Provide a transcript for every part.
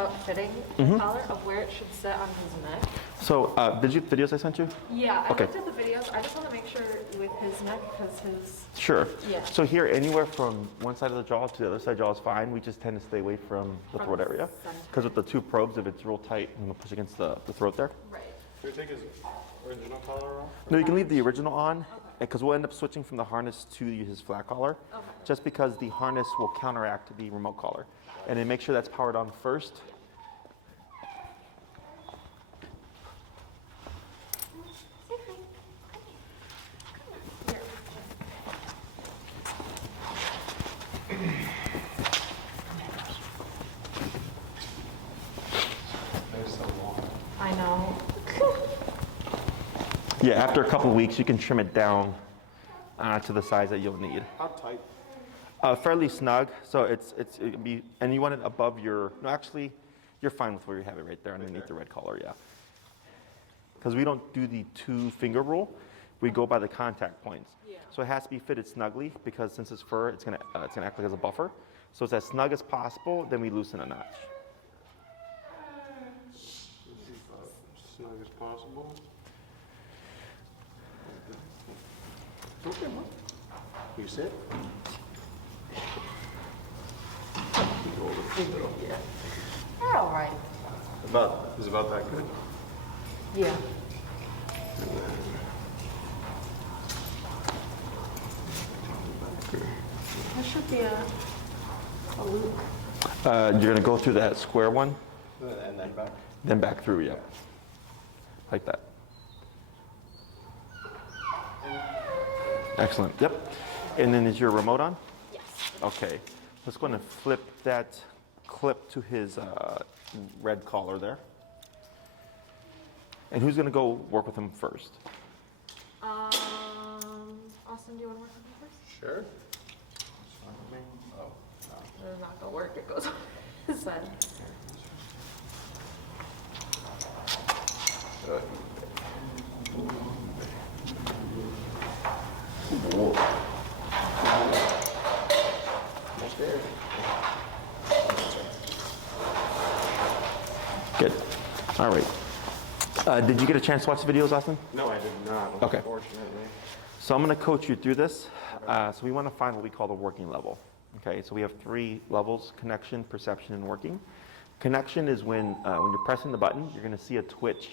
about fitting the collar of where it should sit on his neck. So, did you videos I sent you? Yeah, I Okay. looked at the videos. I just want to make sure with his neck because his. Sure. Yeah. So here, anywhere from one side of the jaw to the other side of the jaw is fine. We just tend to stay away from the throat the area. center. Because with the two probes, if it's real tight, I'm going to push against the throat there. Right. Should we take his original collar off? No, you can leave the original on, because we'll end up switching from the harness to his flat collar, just because the harness will counteract the remote collar. And then make sure that's powered on first. I know. Yeah, after a couple of weeks, you can trim it down to the size that you'll need. How tight? Fairly snug, so it'd be, and you want it above your, no, actually, you're fine with where you have it right there underneath the red collar, yeah. Because we don't do the 2-finger rule, we go by the contact points. Yeah. So it has to be fitted snugly, because since it's fur, it's gonna act like as a buffer. So it's as snug as possible, then we loosen a notch. Snug as possible. Okay, man. You sit? Yeah. They're all right. Is about that good? Yeah. There should be a loop. You're gonna go through that square one, And then back? then back through, yeah. Like that. Excellent, yep. And then is your remote on? Yes. Okay, let's go ahead and flip that clip to his red collar there. And who's gonna go work with him first? Austin, do you want to work on it first? Sure. It's not gonna work. It goes on his side. Almost there. Good, all right. Did you get a chance to watch the videos, Austin? No, I did not, Okay. unfortunately. So I'm going to coach you through this. So we want to find what we call the working level. Okay, so we have 3 levels: connection, perception, and working. Connection is when you're pressing the button, you're going to see a twitch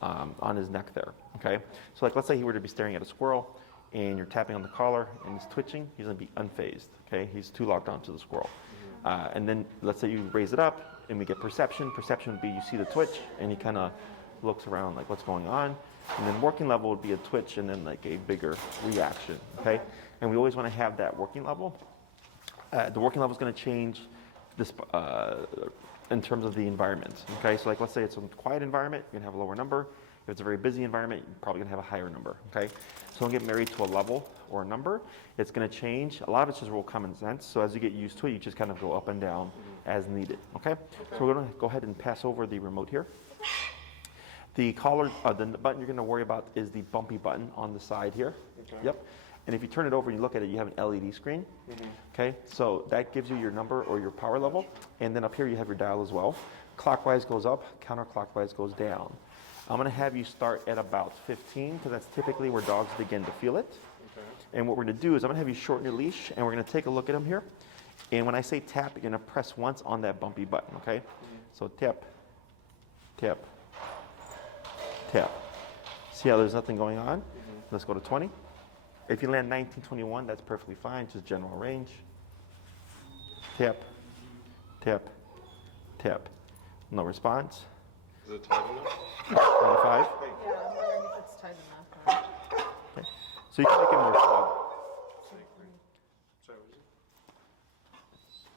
on his neck there. Okay, so like let's say he were to be staring at a squirrel and you're tapping on the collar and he's twitching, he's going to be unfazed. Okay, he's too locked onto the squirrel. And then let's say you raise it up and we get perception. Perception would be you see the twitch and he kind of looks around like what's going on. And then working level would be a twitch and then like a bigger reaction, okay? And we always want to have that working level. The working level is going to change this in terms of the environment, okay? So like let's say it's a quiet environment, you're going to have a lower number. If it's a very busy environment, you're probably going to have a higher number, okay? So don't get married to a level or a number. It's going to change. A lot of it's just real common sense. So as you get used to it, you just kind of go up and down as needed, okay? So we're going to go ahead and pass over the remote here. The collar, the button you're going to worry about is the bumpy button on the side here. Okay. Yep. And if you turn it over and you look at it, you have an LED screen. Okay, so that gives you your number or your power level. And then up here you have your dial as well. Clockwise goes up, counterclockwise goes down. I'm going to have you start at about 15 because that's typically where dogs begin to feel it. Okay. And what we're going to do is I'm going to have you shorten your leash and we're going to take a look at him here. And when I say tap, you're going to press once on that bumpy button, okay? So tap, tap, tap. See how there's nothing going on? Let's go to 20. If you land 19, 21, that's perfectly fine, just general range. Tap, tap, tap. No response. Is it tight enough? 25. Yeah, I'm wondering if it's tight enough. Okay. So you can make it more snug. Sorry, what is it?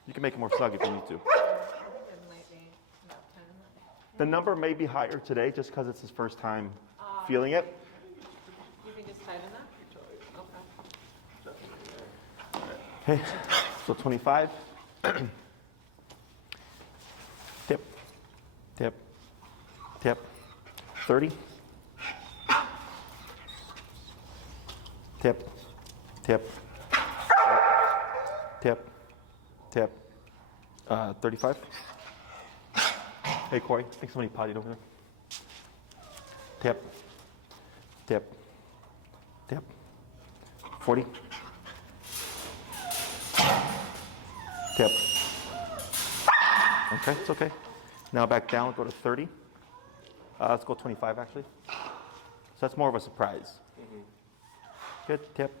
You can make it more snug if you need to. I think it might be about 10. The number may be higher today just because it's his first time feeling it. You think it's tight enough? Okay, so 25. Tip, tip, tip. 30. Tip, tip, tip, tip. 35. Hey, Corey, I think somebody potted over there. Tap, tap, tap. 40. Tap. Okay, it's okay. Now back down, go to 30. Let's go 25 actually. So that's more of a surprise. Good, tap.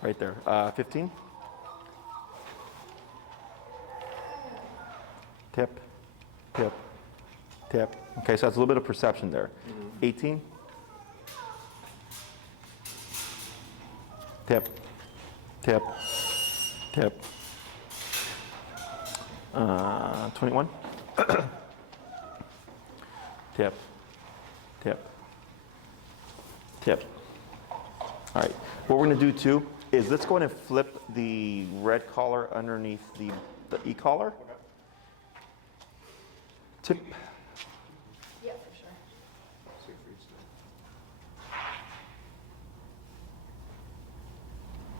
Right there. 15. Tap, tap, tap. Okay, so that's a little bit of perception there. 18. Tap, tap, tap. 21. Tap, tap, tap. All right, what we're gonna do too is let's go ahead and flip the red collar underneath the e-collar. Tip. Yeah, for sure. Siegfried's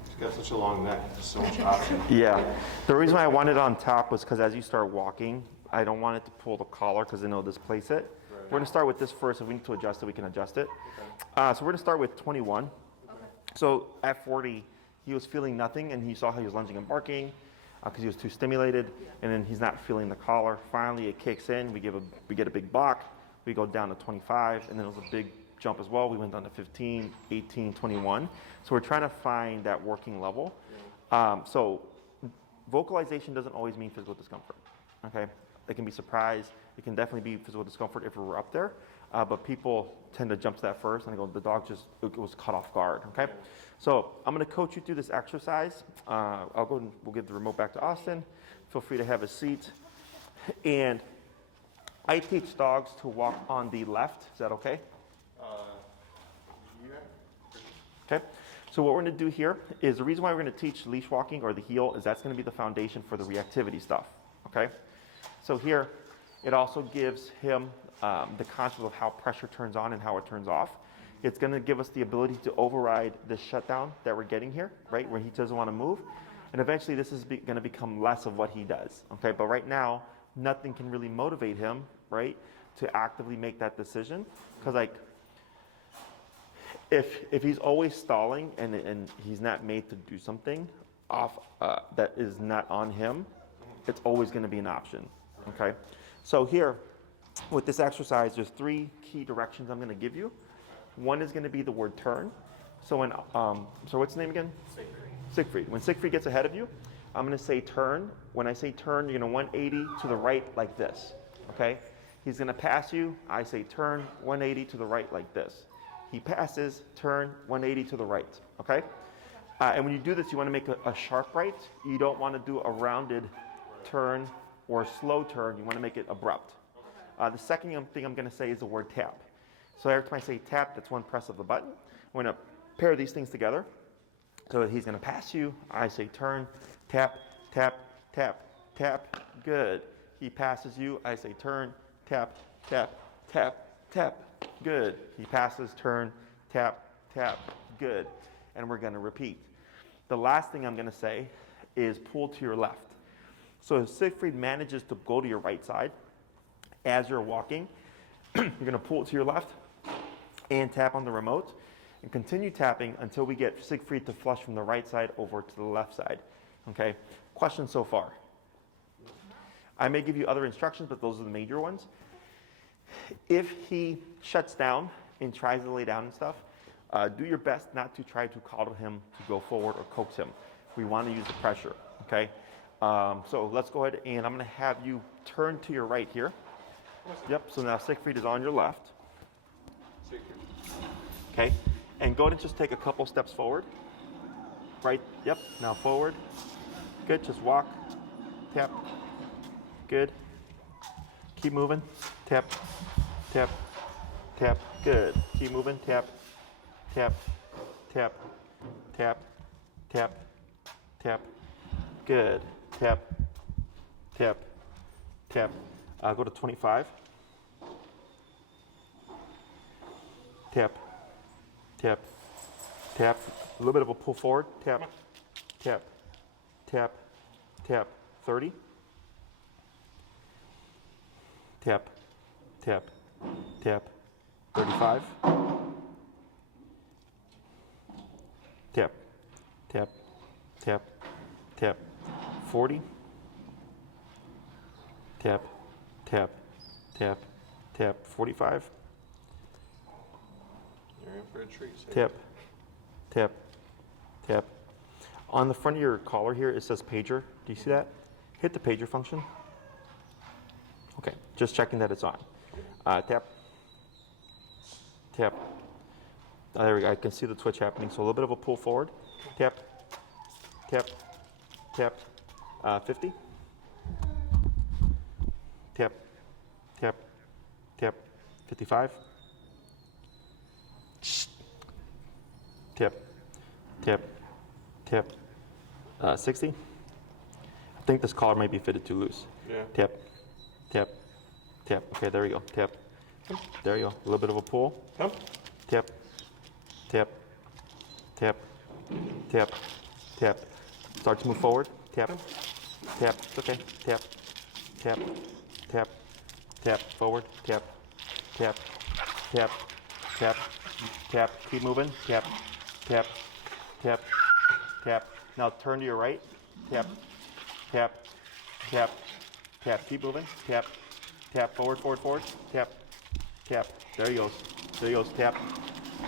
He's got such a long neck, there's so much option. Yeah, the reason why I wanted it on top was because as you start walking, I don't want it to pull the collar because then it'll displace it. Right. We're gonna start with this first. If we need to adjust it, we can adjust it. Okay. So we're gonna start with 21. Okay. So at 40, he was feeling nothing, and he saw how he was lunging and barking because he was too stimulated, and then he's not feeling the collar. Finally, it kicks in. We get a big block. We go down to 25, and then it was a big jump as well. We went down to 15, 18, 21. So we're trying to find that working level. So vocalization doesn't always mean physical discomfort. Okay, it can be surprise. It can definitely be physical discomfort if we're up there. But people tend to jump to that first, and they go, the dog just it was caught off guard. Okay, so I'm going to coach you through this exercise. I'll go and we'll give the remote back to Austin. Feel free to have a seat. And I teach dogs to walk on the left. Is that okay? Yeah. Okay. So what we're going to do here is the reason why we're going to teach leash walking or the heel is that's going to be the foundation for the reactivity stuff. Okay. So here, it also gives him the concept of how pressure turns on and how it turns off. It's going to give us the ability to override the shutdown that we're getting here, right, where he doesn't want to move. And eventually this is going to become less of what he does, okay? But right now, nothing can really motivate him, right, to actively make that decision. Because, like, if he's always stalling and he's not made to do something off that is not on him, it's always going to be an option, okay? So here, with this exercise, there's 3 key directions I'm going to give you. One is going to be the word turn. So when, so what's the name again? Siegfried. Siegfried. When Siegfried gets ahead of you, I'm going to say turn. When I say turn, you're going to 180 to the right like this, okay? He's going to pass you. I say turn, 180 to the right like this. He passes, turn, 180 to the right, okay? And when you do this, you want to make a sharp right. You don't want to do a rounded turn or a slow turn. You want to make it abrupt. The second thing I'm going to say is the word tap. So every time I say tap, that's one press of the button. I'm going to pair these things together. So he's going to pass you. I say turn, tap, tap, tap, tap. Good. He passes you. I say turn, tap, tap, tap, tap. Good. He passes, turn, tap, tap. Good. And we're going to repeat. The last thing I'm going to say is pull to your left. So if Siegfried manages to go to your right side as you're walking, you're going to pull it to your left and tap on the remote and continue tapping until we get Siegfried to flush from the right side over to the left side. Okay? Questions so far? I may give you other instructions, but those are the major ones. If he shuts down and tries to lay down and stuff, do your best not to try to coddle him to go forward or coax him. We want to use the pressure, okay? So let's go ahead and I'm going to have you turn to your right here. Yep, so now Siegfried is on your left. Okay, and go ahead and just take a couple steps forward. Right, yep, now forward. Good, just walk, tap. Good. Keep moving, tap, tap, tap. Good. Keep moving, tap, tap, tap, tap, tap, tap. Good. Tap, tap, tap. Go to 25. Tap, tap, tap. A little bit of a pull forward. Tap, tap, tap, tap. 30. tap, tap, tap. 35. Tap, tap, tap, tap. 40. Tap, tap, tap, tap. 45. You're in for a treat. Siegfried. Tap, tap, tap. On the front of your collar here, it says pager. Do you see that? Hit the pager function. Okay, just checking that it's on. Tap, tap. There we go. I can see the twitch happening. So a little bit of a pull forward. Tap, tap, tap. 50. Tap, tap, tap. 55. Tap, tap, tap. 60. I think this collar might be fitted too loose. Yeah. Tap, tap, tap. Okay, there we go. Tap. There you go. A little bit of a pull. Come. Tap, tap, tap, tap, tap. Start to move forward. Tap, tap. It's okay. Tap, tap, tap, tap. Forward. Tap, tap, tap, tap, tap. Keep moving. Tap, tap, tap, tap. Now turn to your right. Tap, tap, tap, tap. Keep moving. Tap, tap. Forward, forward, forward. Tap, tap. There he goes. There he goes. Tap,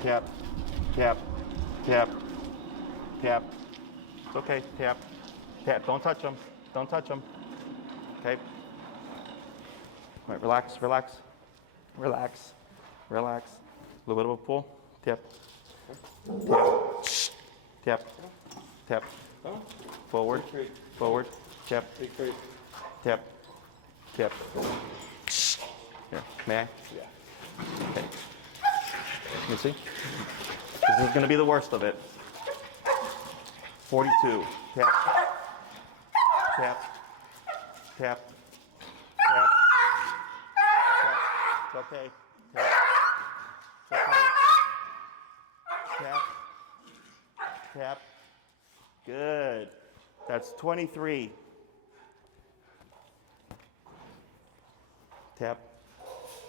tap, tap, tap, tap. It's okay. Tap, tap. Don't touch him. Don't touch him. Okay. All right. Relax. Relax. Relax. Relax. A little bit of a pull. Tap. Tap. Tap. Tap. Come. Forward. Retreat. Forward. Tap. Retreat. Tap. Tap. Here. May I? Yeah. Okay. You see? This is going to be the worst of it. 42. Tap. Tap. Tap. Tap. Tap. It's okay. Tap. It's okay. Tap. Tap. Good. That's 23. Tap.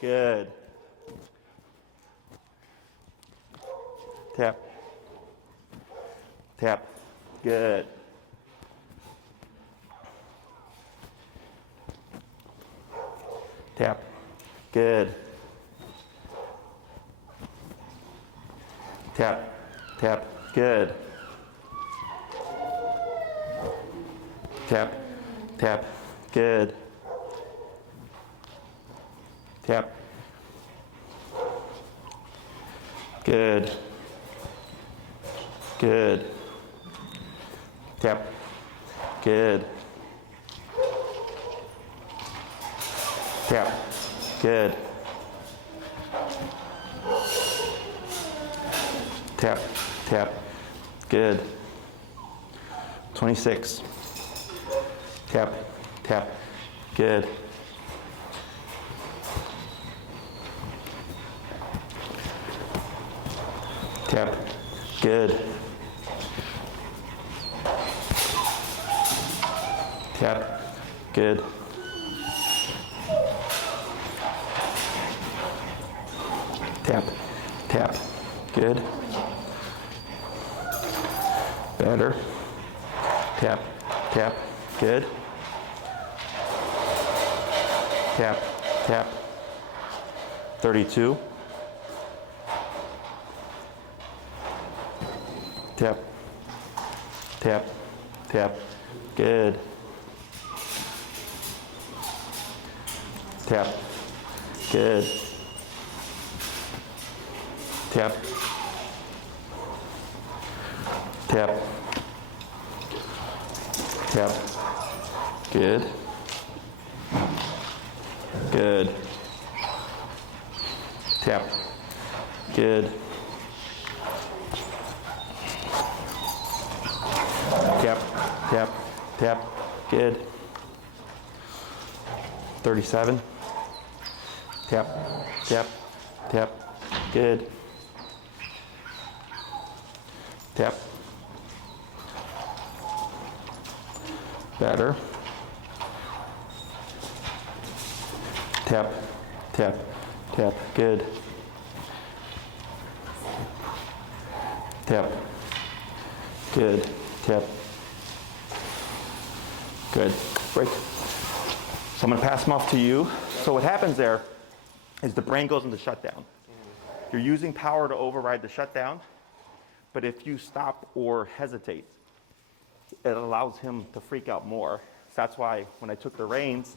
Good. Tap. Tap. Good. Tap. Good. Tap. Tap. Good. Tap. Tap. Good. Tap. Good. Good. Tap. Good. Tap. Good. Tap. Tap. Good. 26. Tap. Tap. Good. Tap. Good. Tap. Good. Tap. Tap. Good. Better. Tap. Tap. Good. Tap. Tap. 32. Tap. Tap. Tap. Good. Tap. Good. Tap. Tap. Tap. Good. Good. Tap. Good. Tap. Tap. Tap. Good. 37. Tap. Tap. Tap. Good. Tap. Better. Tap, tap, tap. Good. Tap. Good. Tap. Good. Break. So I'm going to pass them off to you. So what happens there is the brain goes into shutdown. You're using power to override the shutdown, but if you stop or hesitate, it allows him to freak out more. So that's why when I took the reins,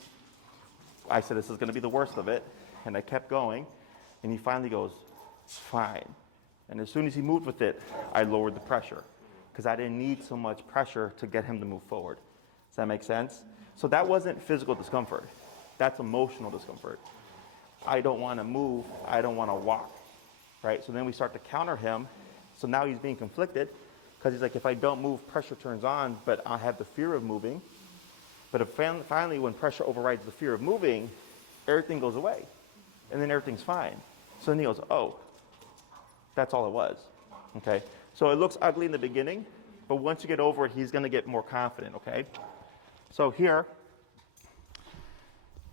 I said, this is going to be the worst of it. And I kept going, and he finally goes, fine. And as soon as he moved with it, I lowered the pressure because I didn't need so much pressure to get him to move forward. Does that make sense? So that wasn't physical discomfort. That's emotional discomfort. I don't want to move. I don't want to walk, right? So then we start to counter him. So now he's being conflicted because he's like, if I don't move, pressure turns on, but I have the fear of moving. But if finally, when pressure overrides the fear of moving, everything goes away. And then everything's fine. So then he goes, oh, that's all it was. Okay? So it looks ugly in the beginning, but once you get over it, he's going to get more confident, okay? So here,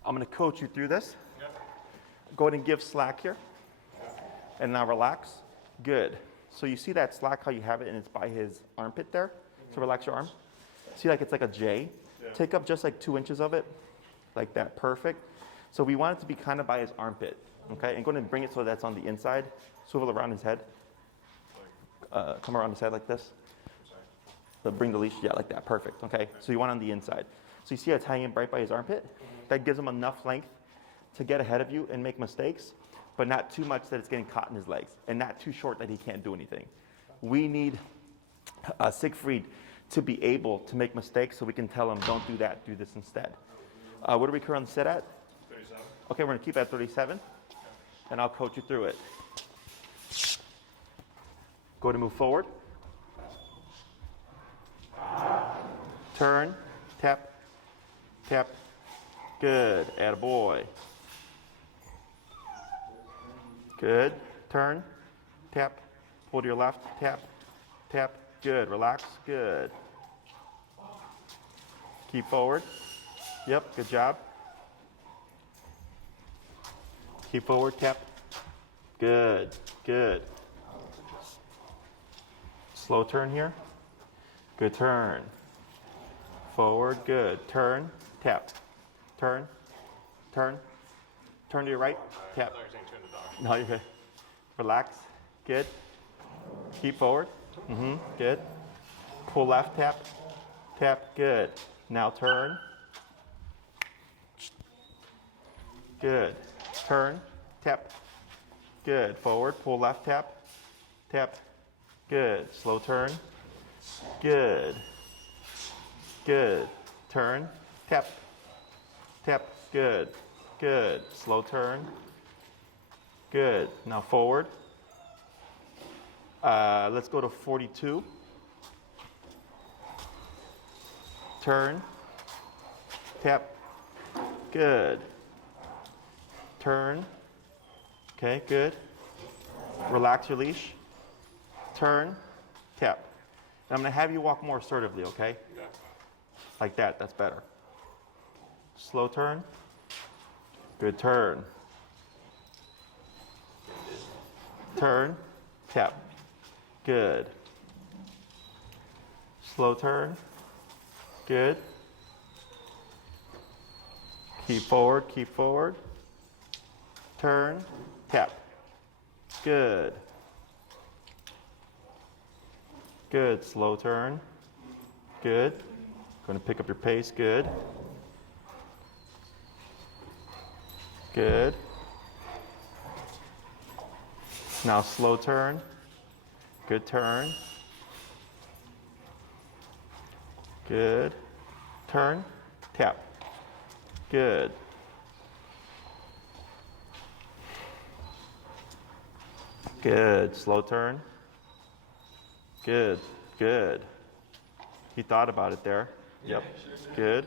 I'm going to coach you through this. Go ahead and give slack here. And now relax. Good. So you see that slack, how you have it, and it's by his armpit there? So relax your arm. See, like it's like a J? Take up just like 2 inches of it, like that, perfect. So we want it to be kind of by his armpit, okay? And go ahead and bring it so that's on the inside. Swivel around his head. Come around his head like this. So bring the leash, yeah, like that, perfect, okay? So you want it on the inside. So you see it's hanging right by his armpit? That gives him enough length to get ahead of you and make mistakes, but not too much that it's getting caught in his legs, and not too short that he can't do anything. We need Siegfried to be able to make mistakes so we can tell him, don't do that, do this instead. What do we currently sit at? 37. Okay, we're gonna keep at 37, and I'll coach you through it. Go to move forward. Turn, tap, tap. Good, attaboy. Good, turn, tap, pull to your left, tap, tap. Good, relax, good. Keep forward. Yep, good job. Keep forward, tap. Good, good. Slow turn here. Good turn. Forward, good. Turn, tap. Turn, turn. Turn to your right, tap. No, you're good. Relax, good. Keep forward. Good. Pull left, tap, tap, good. Now turn. Good. Turn, tap, good. Forward, pull left, tap, tap, good. Slow turn, good. Good. Turn, tap, tap, good. Good. Slow turn, good. Now forward. Let's go to 42. Turn, tap, good. Turn, okay, good. Relax your leash. Turn, tap. And I'm gonna have you walk more assertively, okay? Yeah. Like that, that's better. Slow turn, good turn. Turn, tap. Good. Slow turn. Good. Keep forward, keep forward. Turn, tap. Good. Good. Slow turn. Good. Going to pick up your pace. Good. Good. Now slow turn. Good turn. Good. Turn. Tap. Good. Good. Slow turn. Good. Good. He thought about it there. Yep. Good.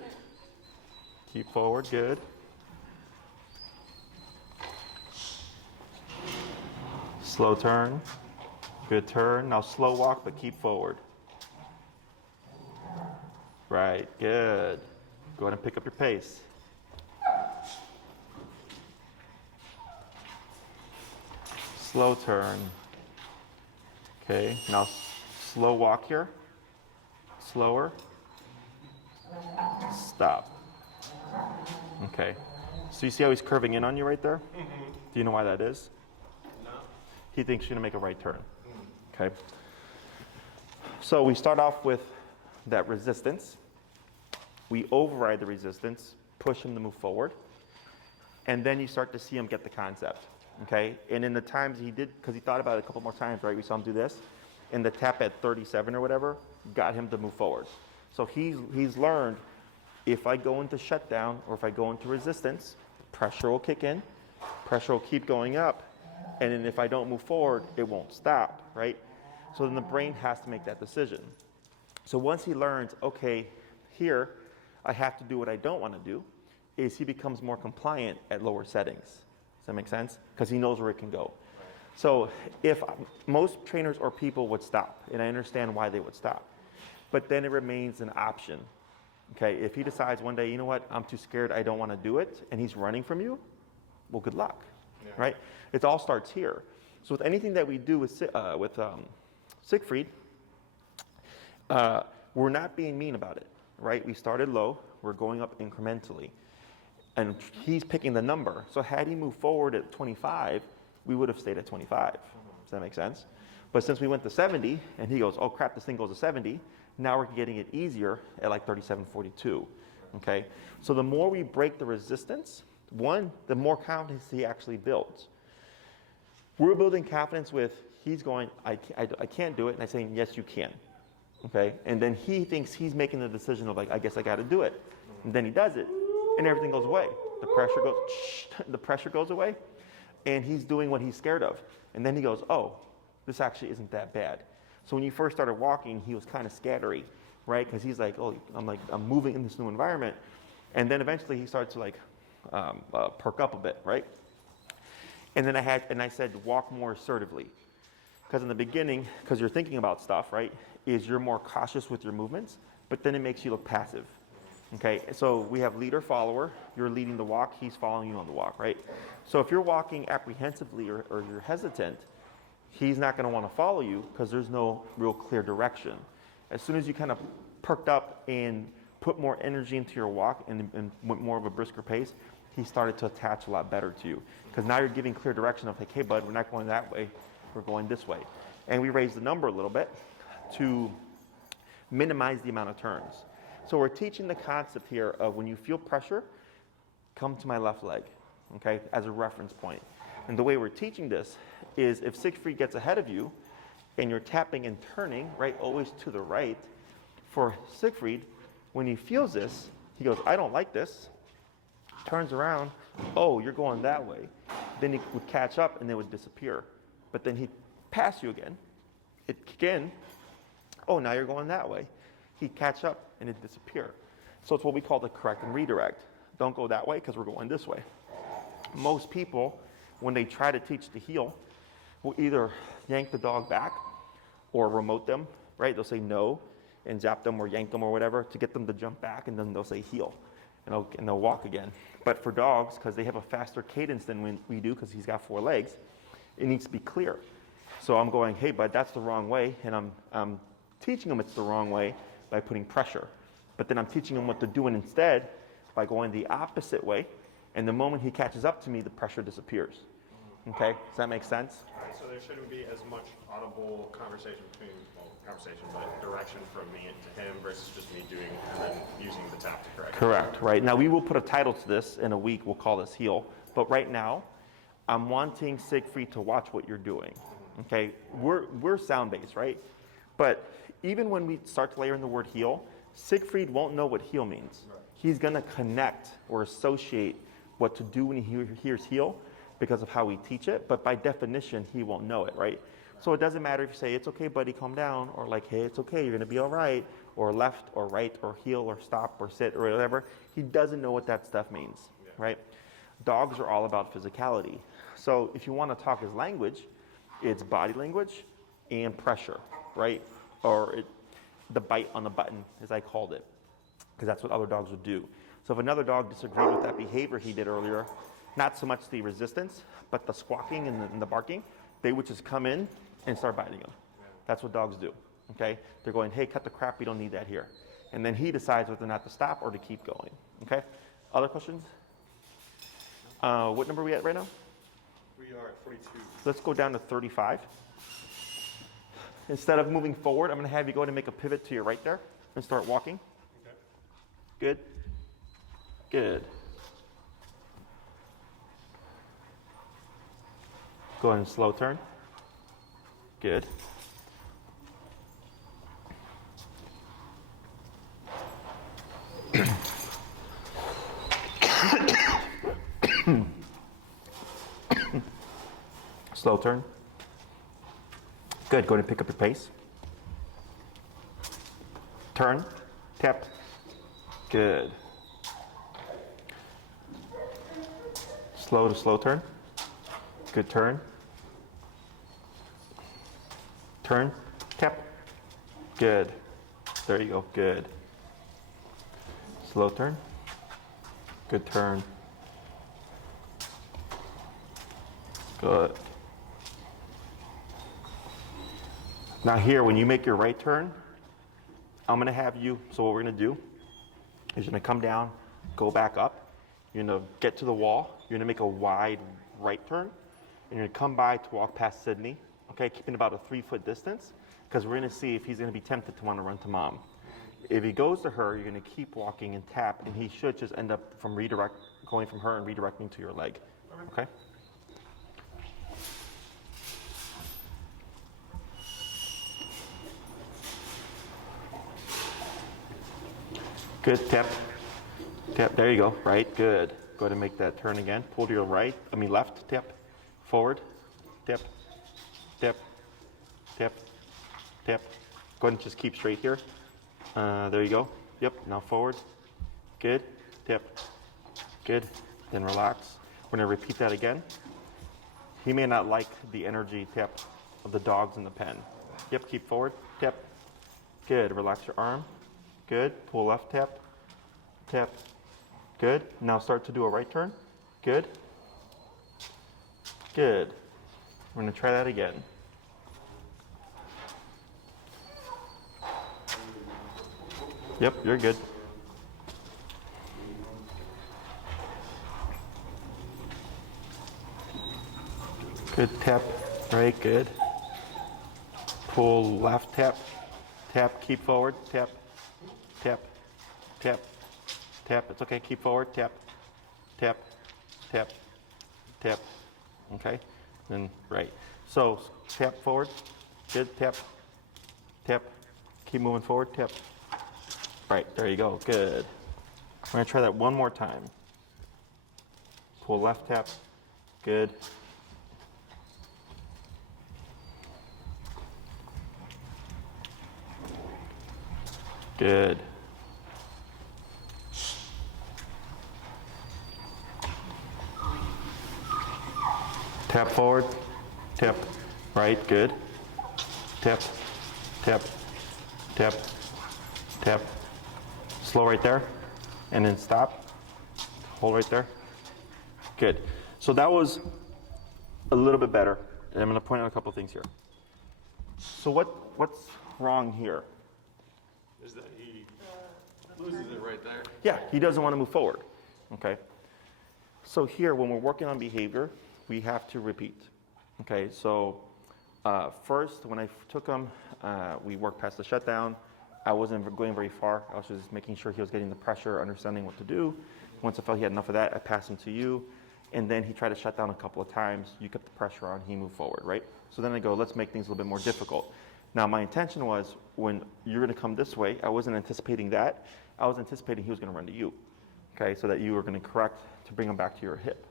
Keep forward. Good. Slow turn. Good turn. Now slow walk, but keep forward. Right. Good. Go ahead and pick up your pace. slow turn. Okay, now slow walk here. Slower. Stop. Okay, so you see how he's curving in on you right there? Do you know why that is? No. He thinks you're gonna make a right turn. Okay. So we start off with that resistance. We override the resistance, push him to move forward, and then you start to see him get the concept. Okay. And in the times he did, because he thought about it a couple more times, right? We saw him do this, and the tap at 37 or whatever got him to move forward. So he's learned, if I go into shutdown or if I go into resistance, pressure will kick in, pressure will keep going up, and then if I don't move forward, it won't stop, right? So then the brain has to make that decision. So once he learns, okay, here I have to do what I don't want to do, is he becomes more compliant at lower settings. Does that make sense? Because he knows where it can go. So if most trainers or people would stop, and I understand why they would stop, but then it remains an option. Okay, if he decides one day, you know what, I'm too scared, I don't want to do it, and he's running from you, well, good luck, right? It all starts here. So with anything that we do with Siegfried, we're not being mean about it, right? We started low, we're going up incrementally, and he's picking the number. So had he moved forward at 25, we would have stayed at 25. Does that make sense? But since we went to 70, and he goes, oh crap, this thing goes to 70, now we're getting it easier at like 37, 42, okay? So the more we break the resistance, one, the more confidence he actually builds. We're building confidence with, he's going, I can't do it, and I'm saying, yes, you can, okay? And then he thinks he's making the decision of like, I guess I gotta do it. And then he does it, and everything goes away. The pressure goes away, and he's doing what he's scared of. And then he goes, oh, this actually isn't that bad. So when you first started walking, he was kind of scattery, right? Because he's like, oh, I'm moving in this new environment. And then eventually he started to like perk up a bit, right? And then I said, walk more assertively. Because in the beginning, because you're thinking about stuff, right, is you're more cautious with your movements, but then it makes you look passive. Okay, so we have leader, follower. You're leading the walk, he's following you on the walk, right? So if you're walking apprehensively or you're hesitant, he's not going to want to follow you because there's no real clear direction. As soon as you kind of perked up and put more energy into your walk and went more of a brisker pace, he started to attach a lot better to you. Because now you're giving clear direction of like, hey bud, we're not going that way, we're going this way. And we raised the number a little bit to minimize the amount of turns. So we're teaching the concept here of when you feel pressure, come to my left leg, okay, as a reference point. And the way we're teaching this is if Siegfried gets ahead of you and you're tapping and turning, right, always to the right, for Siegfried, when he feels this, he goes, I don't like this, turns around, oh, you're going that way. Then he would catch up and they would disappear. But then he'd pass you again, it'd kick in, oh, now you're going that way. He'd catch up and it'd disappear. So it's what we call the correct and redirect. Don't go that way because we're going this way. Most people, when they try to teach the heel, will either yank the dog back or remote them, right? They'll say no and zap them or yank them or whatever to get them to jump back, and then they'll say heel and they'll walk again. But for dogs, because they have a faster cadence than we do because he's got 4 legs, it needs to be clear. So I'm going, hey bud, that's the wrong way, and I'm teaching him it's the wrong way by putting pressure. But then I'm teaching him what to do instead by going the opposite way, and the moment he catches up to me, the pressure disappears. Okay, does that make sense? All right, so there shouldn't be as much audible conversation but direction from me to him versus just me doing and then using the tap to correct. Correct, right. Now we will put a title to this in a week, we'll call this heel, but right now, I'm wanting Siegfried to watch what you're doing, okay? We're sound-based, right? But even when we start to layer in the word heel, Siegfried won't know what heel means. Right. He's gonna connect or associate what to do when he hears heel because of how we teach it, but by definition, he won't know it, right? So it doesn't matter if you say, it's okay, buddy, calm down, or like, hey, it's okay, you're gonna be all right, or left, or right, or heel, or stop, or sit, or whatever. He doesn't know what that stuff means, right? Dogs are all about physicality. So if you wanna talk his language, it's body language and pressure, right? Or the bite on the button, as I called it, because that's what other dogs would do. So if another dog disagreed with that behavior he did earlier, not so much the resistance, but the squawking and the barking, they would just come in and start biting him. That's what dogs do, okay? They're going, hey, cut the crap, we don't need that here. And then he decides whether or not to stop or to keep going, okay? Other questions? What number are we at right now? We are at 42. Let's go down to 35. Instead of moving forward, I'm going to have you go ahead and make a pivot to your right there and start walking. Okay. Good. Good. Go ahead and slow turn. Good. Slow turn. Good. Go ahead and pick up your pace. Turn. Tap. Good. Slow to slow turn. Good turn. Turn. Tap. Good. There you go. Good. Slow turn. Good turn. Good. Now here, when you make your right turn, I'm gonna have you, so what we're gonna do is you're gonna come down, go back up, you're gonna get to the wall, you're gonna make a wide right turn, and you're gonna come by to walk past Sydney, okay, keeping about a 3-foot distance, because we're gonna see if he's gonna be tempted to wanna run to mom. If he goes to her, you're gonna keep walking and tap, and he should just end up going from her and redirecting to your leg, okay? Good, tap, tap, there you go, right, good. Go ahead and make that turn again. Pull to your left, tap, forward, tap, tap, tap, tap. Go ahead and just keep straight here. There you go, yep, now forward, good, tap, good, then relax. We're gonna repeat that again. He may not like the energy, tap, of the dogs in the pen. Yep, keep forward, tap, good, relax your arm. Good. Pull left, tap, tap. Good. Now start to do a right turn. Good. Good. We're going to try that again. Yep, you're good. Good, tap. Right, good. Pull left, tap, tap, keep forward, tap. Tap, tap, tap. It's okay. Keep forward. Tap, tap, tap, tap. Okay. Then right. So tap forward. Good. Tap, tap. Keep moving forward. Tap. Right. There you go. Good. We're gonna try that one more time. Pull left. Tap. Good. Good. Tap forward, tap right, good. Tap, tap, tap, tap. Slow right there, and then stop. Hold right there. Good. So that was a little bit better, and I'm going to point out a couple things here. So what's wrong here? Is that he loses it right there? Yeah, he doesn't want to move forward, okay? So here, when we're working on behavior, we have to repeat, okay? So first, when I took him, we worked past the shutdown. I wasn't going very far. I was just making sure he was getting the pressure, understanding what to do. Once I felt he had enough of that, I passed him to you. And then he tried to shut down a couple of times. You kept the pressure on, he moved forward, right? So then I go, let's make things a little bit more difficult. Now, my intention was when you're going to come this way, I wasn't anticipating that. I was anticipating he was going to run to you, okay, so that you were going to correct to bring him back to your hip.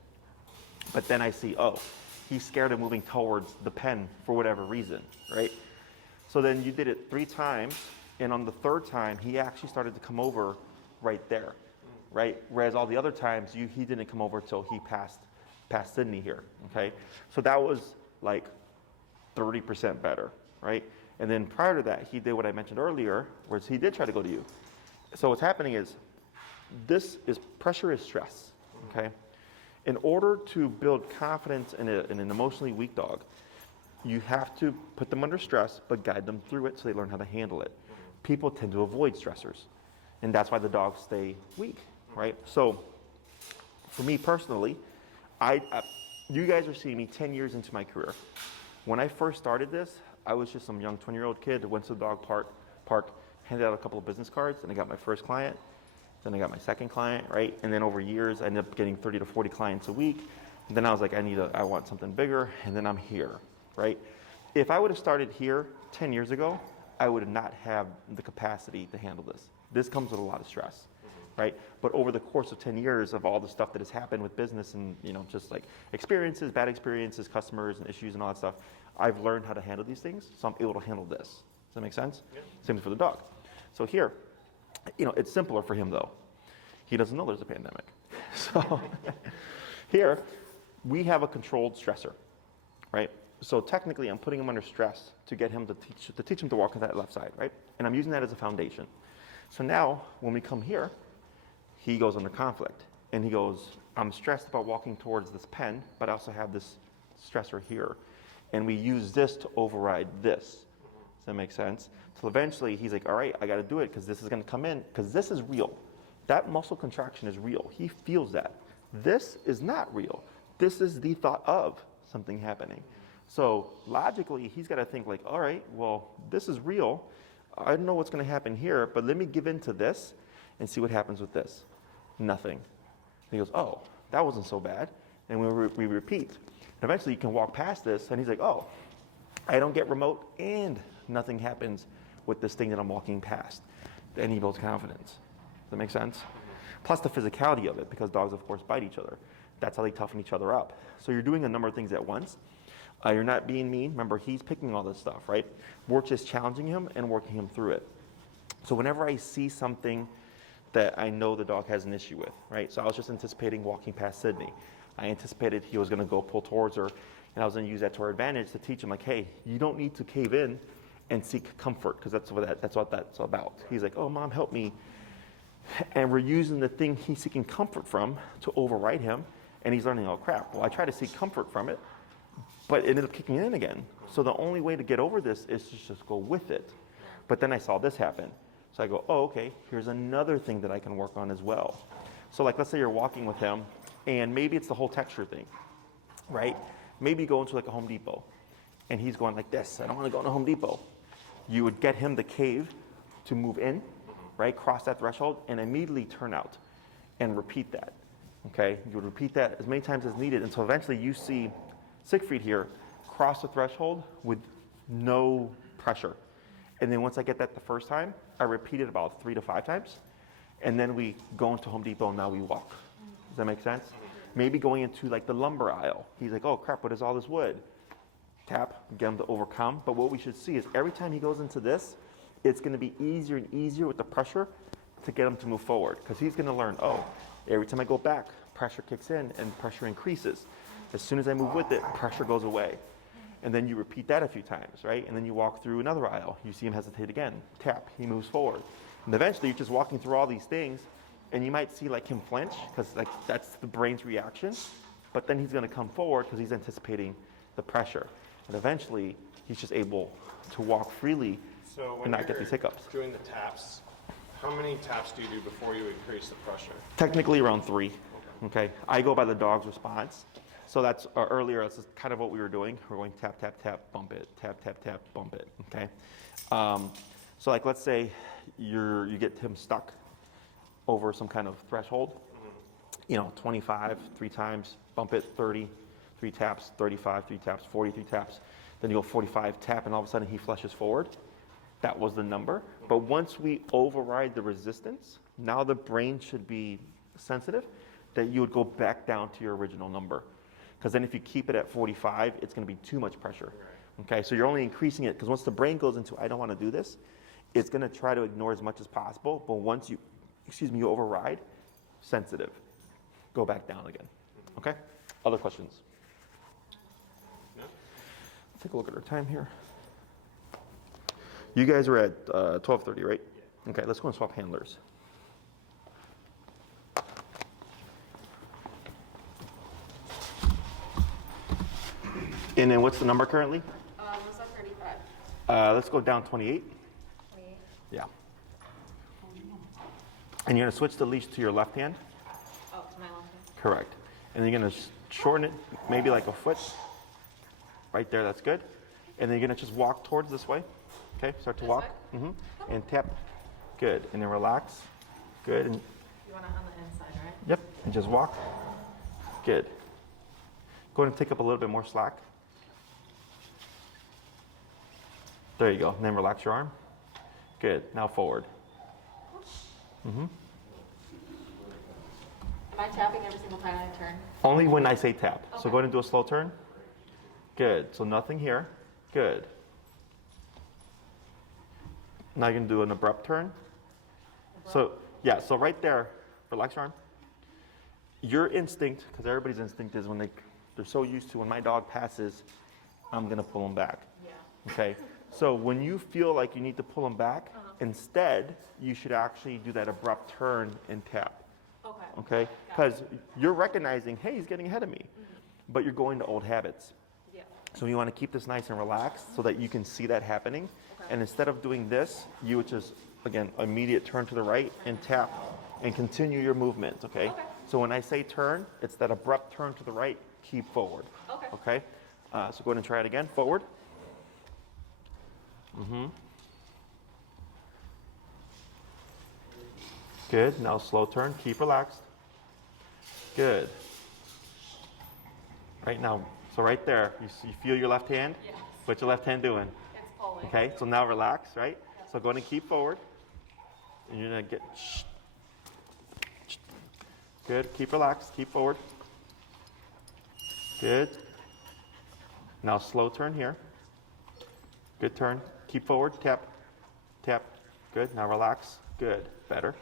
But then I see, oh, he's scared of moving towards the pen for whatever reason, right? So then you did it 3 times, and on the 3rd time, he actually started to come over right there, right? Whereas all the other times, he didn't come over until he passed Sydney here, okay? So that was like 30% better, right? And then prior to that, he did what I mentioned earlier, where he did try to go to you. So what's happening is, pressure is stress, okay? In order to build confidence in an emotionally weak dog, you have to put them under stress, but guide them through it so they learn how to handle it. People tend to avoid stressors, and that's why the dogs stay weak, right? So for me personally, you guys are seeing me 10 years into my career. When I first started this, I was just some young 20-year-old kid that went to the dog park, handed out a couple of business cards, and I got my first client. Then I got my second client, right? And then over years, I ended up getting 30 to 40 clients a week. And then I was like, I want something bigger, and then I'm here, right? If I would have started here 10 years ago, I would not have the capacity to handle this. This comes with a lot of stress, right? But over the course of 10 years of all the stuff that has happened with business and, just like experiences, bad experiences, customers and issues and all that stuff, I've learned how to handle these things, so I'm able to handle this. Does that make sense? Yeah. Same for the dog. So here, it's simpler for him though. He doesn't know there's a pandemic. So here, we have a controlled stressor, right? So technically, I'm putting him under stress to get him to teach him to walk on that left side, right? And I'm using that as a foundation. So now, when we come here, he goes under conflict. And he goes, I'm stressed about walking towards this pen, but I also have this stressor here. And we use this to override this. Does that make sense? So eventually, he's like, all right, I got to do it because this is going to come in, because this is real. That muscle contraction is real. He feels that. This is not real. This is the thought of something happening. So logically, he's got to think like, all right, well, this is real. I don't know what's going to happen here, but let me give in to this and see what happens with this. Nothing. And he goes, oh, that wasn't so bad. And we repeat. And eventually, you can walk past this, and he's like, oh, I don't get remote, and nothing happens with this thing that I'm walking past. Then he builds confidence. Does that make sense? Plus the physicality of it, because dogs, of course, bite each other. That's how they toughen each other up. So you're doing a number of things at once. You're not being mean. Remember, he's picking all this stuff, right? We're just challenging him and working him through it. So whenever I see something that I know the dog has an issue with, right? So I was just anticipating walking past Sydney. I anticipated he was going to go pull towards her, and I was going to use that to our advantage to teach him, like, hey, you don't need to cave in and seek comfort, because that's what that's about. He's like, oh, Mom, help me. And we're using the thing he's seeking comfort from to override him, and he's learning, oh, crap. Well, I try to seek comfort from it, but it ended up kicking in again. So the only way to get over this is to just go with it. But then I saw this happen. So I go, oh, okay, here's another thing that I can work on as well. So like, let's say you're walking with him, and maybe it's the whole texture thing, right? Maybe you go into like a Home Depot, and he's going like this. I don't want to go into Home Depot. You would get him to cave to move in, right? Cross that threshold, and immediately turn out and repeat that, okay? You would repeat that as many times as needed until eventually you see Siegfried here cross the threshold with no pressure. And then once I get that the first time, I repeat it about 3 to 5 times. And then we go into Home Depot and now we walk. Does that make sense? Maybe going into like the lumber aisle. He's like, oh crap, what is all this wood? Tap, get him to overcome. But what we should see is every time he goes into this, it's gonna be easier and easier with the pressure to get him to move forward. Because he's gonna learn, oh, every time I go back, pressure kicks in and pressure increases. As soon as I move with it, pressure goes away. And then you repeat that a few times, right? And then you walk through another aisle. You see him hesitate again. Tap, he moves forward. And eventually you're just walking through all these things, and you might see like him flinch, because like that's the brain's reaction. But then he's gonna come forward because he's anticipating the pressure. And eventually he's just able to walk freely and not get these hiccups. Doing the taps, how many taps do you do before you increase the pressure? Technically around 3, okay? I go by the dog's response. So that's earlier, that's kind of what we were doing. We're going tap, tap, tap, bump it, tap, tap, tap, bump it, okay? So like, let's say you get him stuck over some kind of threshold, 25, 3 times, bump it, 30, 3 taps, 35, 3 taps, 40, 3 taps. Then you go 45, tap, and all of a sudden he flushes forward. That was the number. But once we override the resistance, now the brain should be sensitive that you would go back down to your original number. Because then if you keep it at 45, it's going to be too much pressure. Okay, so you're only increasing it because once the brain goes into, I don't want to do this, it's going to try to ignore as much as possible. But once you override, sensitive, go back down again. Okay, other questions? No? Let's take a look at our time here. You guys are at 12:30, right? Yeah. Okay, let's go and swap handlers. And then what's the number currently? Let's go down 28. 28. Yeah. And you're going to switch the leash to your left hand. Oh, to my left hand. Correct. And then you're going to shorten it maybe like a foot. Right there, that's good. And then you're going to just walk towards this way. Okay, start to This walk. way? Mm-hmm. And tap. Good. And then relax. Good. And You want it on the inside, right? yep. And just walk. Good. Go ahead and take up a little bit more slack. There you go. And then relax your arm. Good. Now forward. Am I tapping every single time I turn? Only when I say tap. So Okay. go ahead and do a slow turn. Good. So nothing here. Good. Now you're going to do an abrupt turn. So, yeah, so right there, relax your arm. Your instinct, because everybody's instinct is when they're so used to when my dog passes, I'm going to pull him back. Yeah. Okay? So when you feel like you need to pull him back, instead, you should actually do that abrupt turn and tap. Okay. Okay? Because you're recognizing, hey, he's getting ahead of me. But you're going to old habits. Yeah. So you want to keep this nice and relaxed so that you can see that happening. And instead of doing this, you would just, again, immediate turn to the right and tap and continue your movement, okay? So when I say turn, it's that abrupt turn to the right, keep forward. Okay? So go ahead and try it again. Forward. Good. Now slow turn. Keep relaxed. Good. Right now, so right there, you feel your left hand? Yes. What's your left hand doing? It's pulling. Okay, so now relax, right? So go ahead and keep forward. And you're gonna get, good, keep relaxed, keep forward. Good. Now slow turn here. Good turn, keep forward, tap, tap. Good, now relax, good, better.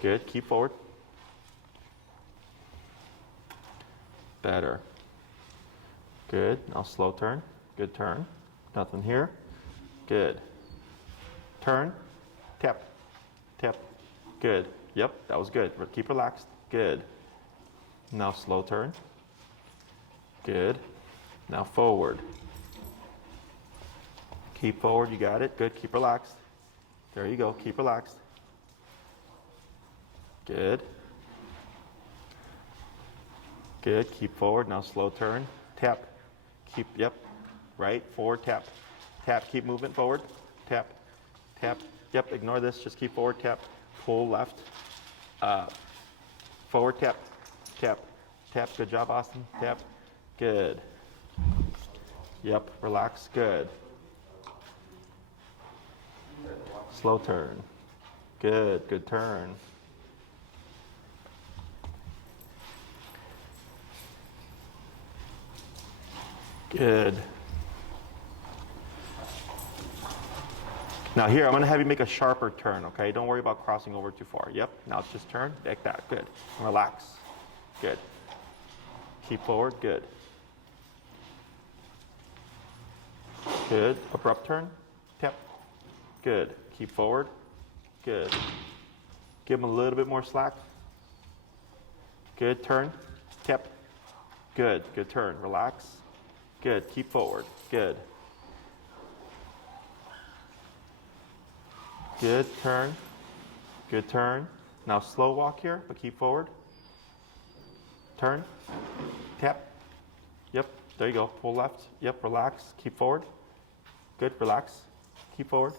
Good, keep forward. Better. Good. Now slow turn. Good turn. Nothing here. Good. Turn. Tap. Tap. Good. Yep, that was good. Keep relaxed. Good. Now slow turn. Good. Now forward. Keep forward. You got it. Good. Keep relaxed. There you go. Keep relaxed. Good. Good. Keep forward. Now slow turn. Tap. Keep, yep. Right. Forward. Tap. Tap. Keep movement forward. Tap. Tap. Yep. Ignore this. Just keep forward. Tap. Pull left. Forward. Tap. Tap. Tap. Good job, Austin. Tap. Good. Yep. Relax. Good. Slow turn. Good. Good turn. Good. Now here, I'm going to have you make a sharper turn, okay? Don't worry about crossing over too far. Yep, now it's just turn, like that, good. Relax, good. Keep forward, good. Good, abrupt turn, tap, good. Keep forward, good. Give them a little bit more slack. Good, turn, tap, good, good turn, relax. Good, keep forward, good. Good, turn, good turn. Now slow walk here, but keep forward. Turn, tap, yep, there you go, pull left, yep, relax, keep forward. Good, relax, keep forward,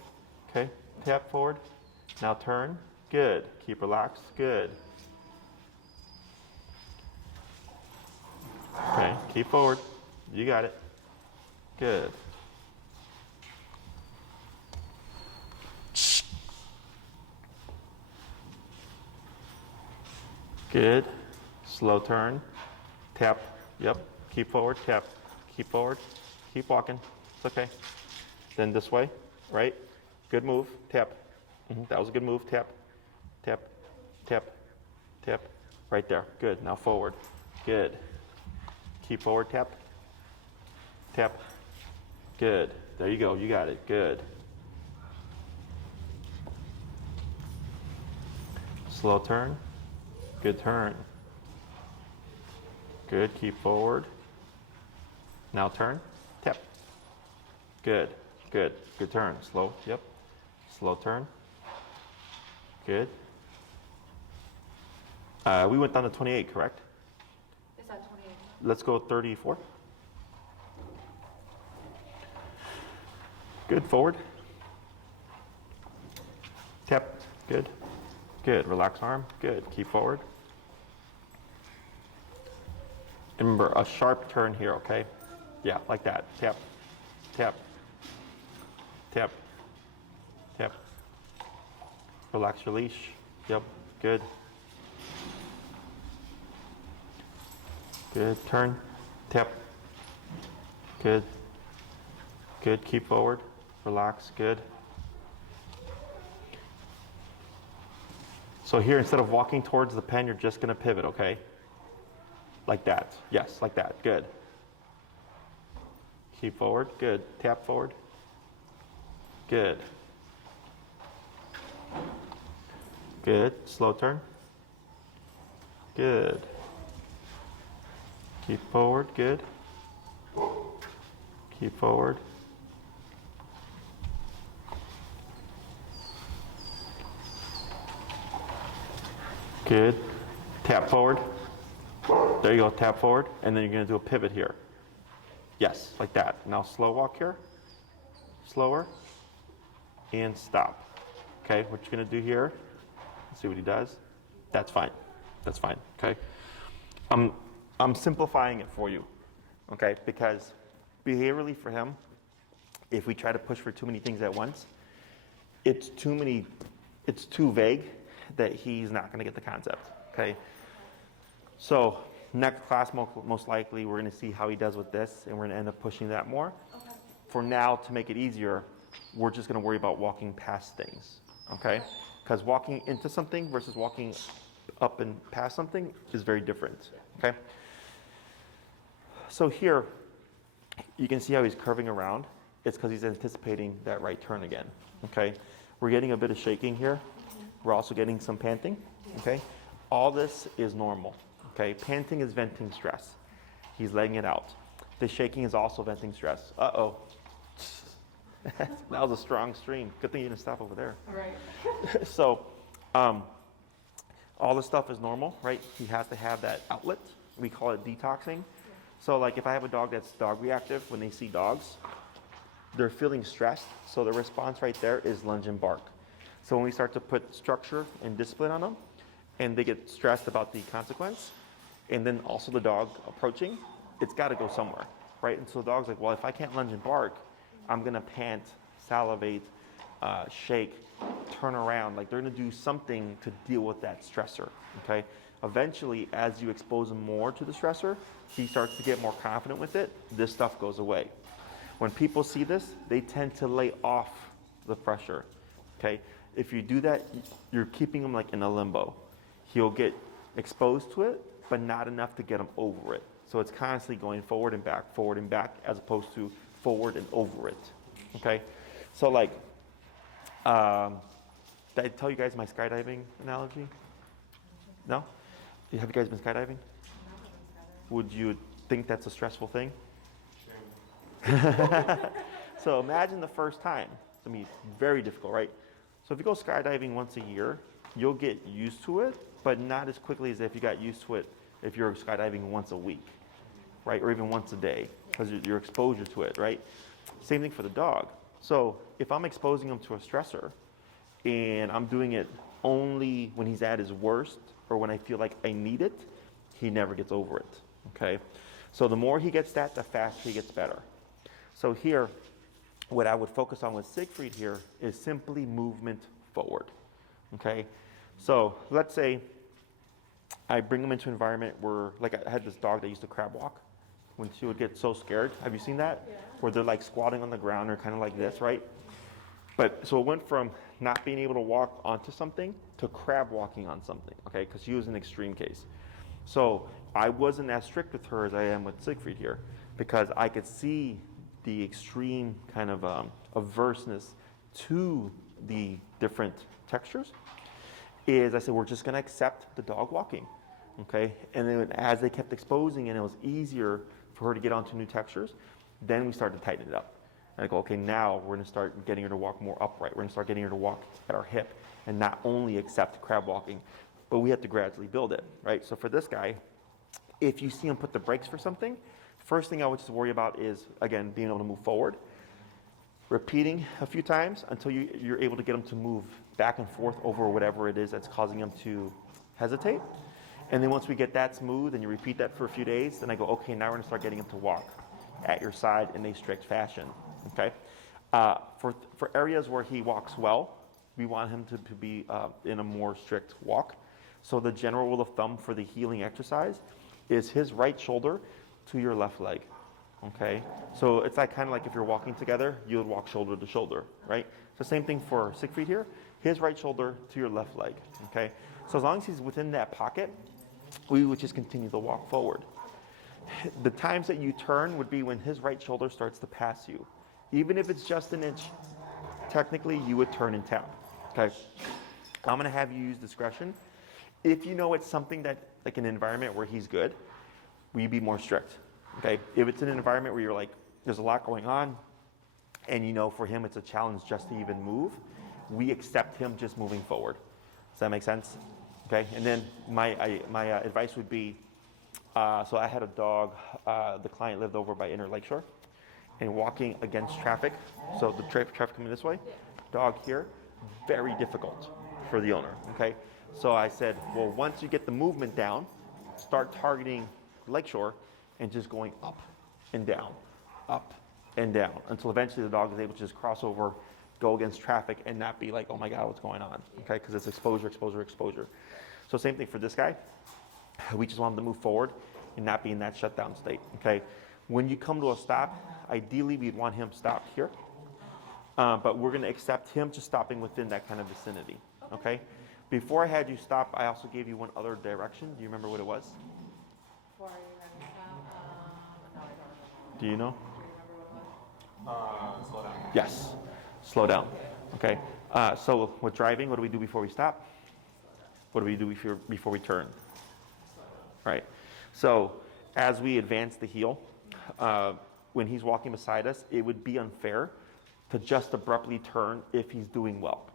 okay, tap forward. Now turn, good, keep relaxed, good. Okay, keep forward. You got it. Good. Good. Slow turn. Tap. Yep. Keep forward. Tap. Keep forward. Keep walking. It's okay. Then this way. Right. Good move. Tap. That was a good move. Tap. Tap. Tap. Tap. Right there. Good. Now forward. Good. Keep forward. Tap. Tap. Good. There you go. You got it. Good. Slow turn. Good turn. Good. Keep forward. Now turn. Tap. Good, good, good turn. Slow, yep. Slow turn. Good. We went down to 28, correct? Is that 28? Let's go 34. Good, forward. Tap, good. Good, relax arm, good. Keep forward. And remember, a sharp turn here, okay? Yeah, like that. Tap, tap, tap, tap. Relax your leash. Yep, good. Good, turn, tap. Good. Good, keep forward. Relax, good. So here, instead of walking towards the pen, you're just gonna pivot, okay? Like that, yes, like that, good. Keep forward, good. Tap forward. Good. Good, slow turn. Good. Keep forward, good. Keep forward. Good. Tap forward. There you go, tap forward, and then you're gonna do a pivot here. Yes, like that. Now slow walk here. Slower. And stop. Okay, what you're gonna do here, let's see what he does. That's fine. That's fine, okay? I'm simplifying it for you, okay? Because behaviorally for him, if we try to push for too many things at once, it's too vague that he's not gonna get the concept, okay? So next class, most likely, we're gonna see how he does with this, and we're gonna end up pushing that more. Okay. For now, to make it easier, we're just gonna worry about walking past things, okay? Because walking into something versus walking up and past something is very different, okay? So here, you can see how he's curving around. It's because he's anticipating that right turn again, okay? We're getting a bit of shaking here. We're also getting some panting, okay? All this is normal, okay? Panting is venting stress. He's letting it out. The shaking is also venting stress. Uh-oh. That was a strong stream. Good thing you didn't stop over there. All right. So, all this stuff is normal, right? He has to have that outlet. We call it detoxing. So like if I have a dog that's dog reactive, when they see dogs, they're feeling stressed. So the response right there is lunge and bark. So when we start to put structure and discipline on them, and they get stressed about the consequence, and then also the dog approaching, it's got to go somewhere, right? And so the dog's like, well, if I can't lunge and bark, I'm gonna pant, salivate, shake, turn around. Like they're gonna do something to deal with that stressor, okay? Eventually, as you expose him more to the stressor, he starts to get more confident with it. This stuff goes away. When people see this, they tend to lay off the pressure, okay? If you do that, you're keeping him like in a limbo. He'll get exposed to it, but not enough to get him over it. So it's constantly going forward and back, as opposed to forward and over it, okay? So like, did I tell you guys my skydiving analogy? No? Have you guys been skydiving? Would you think that's a stressful thing? So imagine the first time. It's gonna be very difficult, right? So if you go skydiving once a year, you'll get used to it, but not as quickly as if you got used to it if you're skydiving once a week, right? Or even once a day, because your exposure to it, right? Same thing for the dog. So if I'm exposing him to a stressor and I'm doing it only when he's at his worst or when I feel like I need it, he never gets over it, okay? So the more he gets that, the faster he gets better. So here, what I would focus on with Siegfried here is simply movement forward, okay? So let's say I bring him into an environment where, like I had this dog that used to crab walk when she would get so scared. Have you seen that? Yeah. Where they're like squatting on the ground or kind of like this, right? But so it went from not being able to walk onto something to crab walking on something, okay? Because she was an extreme case. So I wasn't as strict with her as I am with Siegfried here, because I could see the extreme kind of averseness to the different textures. Is I said, we're just gonna accept the dog walking, okay? And then as they kept exposing and it was easier for her to get onto new textures, then we started to tighten it up. And I go, okay, now we're going to start getting her to walk more upright. We're going to start getting her to walk at our hip and not only accept crab walking, but we have to gradually build it, right? So for this guy, if you see him put the brakes for something, first thing I would just worry about is, again, being able to move forward, repeating a few times until you're able to get him to move back and forth over whatever it is that's causing him to hesitate. And then once we get that smooth and you repeat that for a few days, then I go, okay, now we're going to start getting him to walk at your side in a strict fashion, okay? For areas where he walks well, we want him to be in a more strict walk. So the general rule of thumb for the healing exercise is his right shoulder to your left leg, okay? So it's like kind of like if you're walking together, you would walk shoulder to shoulder, right? So same thing for Siegfried here, his right shoulder to your left leg, okay? So as long as he's within that pocket, we would just continue to walk forward. The times that you turn would be when his right shoulder starts to pass you. Even if it's just an inch, technically you would turn and tap, okay? I'm gonna have you use discretion. If you know it's something that, like an environment where he's good, will you be more strict, okay? If it's an environment where you're like, there's a lot going on, and you know for him it's a challenge just to even move, we accept him just moving forward. Does that make sense? Okay, and then my advice would be, so I had a dog, the client lived over by Inner Lakeshore, and walking against traffic, so the traffic coming this way, dog here, very difficult for the owner, okay? So I said, well, once you get the movement down, start targeting Lakeshore and just going up and down, until eventually the dog is able to just cross over, go against traffic and not be like, oh my God, what's going on, okay? Because it's exposure, exposure, exposure. So same thing for this guy. We just want him to move forward and not be in that shutdown state, okay? When you come to a stop, ideally we'd want him stopped here, but we're gonna accept him just stopping within that kind of vicinity, okay? Before I had you stop, I also gave you one other direction. Do you remember what it was? Before you had me stop, no, I don't remember. Do you know? Do you remember what it was? Slow down. Yes, slow down, okay? So with driving, what do we do before we stop? What do we do before we turn? Right, so as we advance the heel, when he's walking beside us, it would be unfair to just abruptly turn if he's doing well,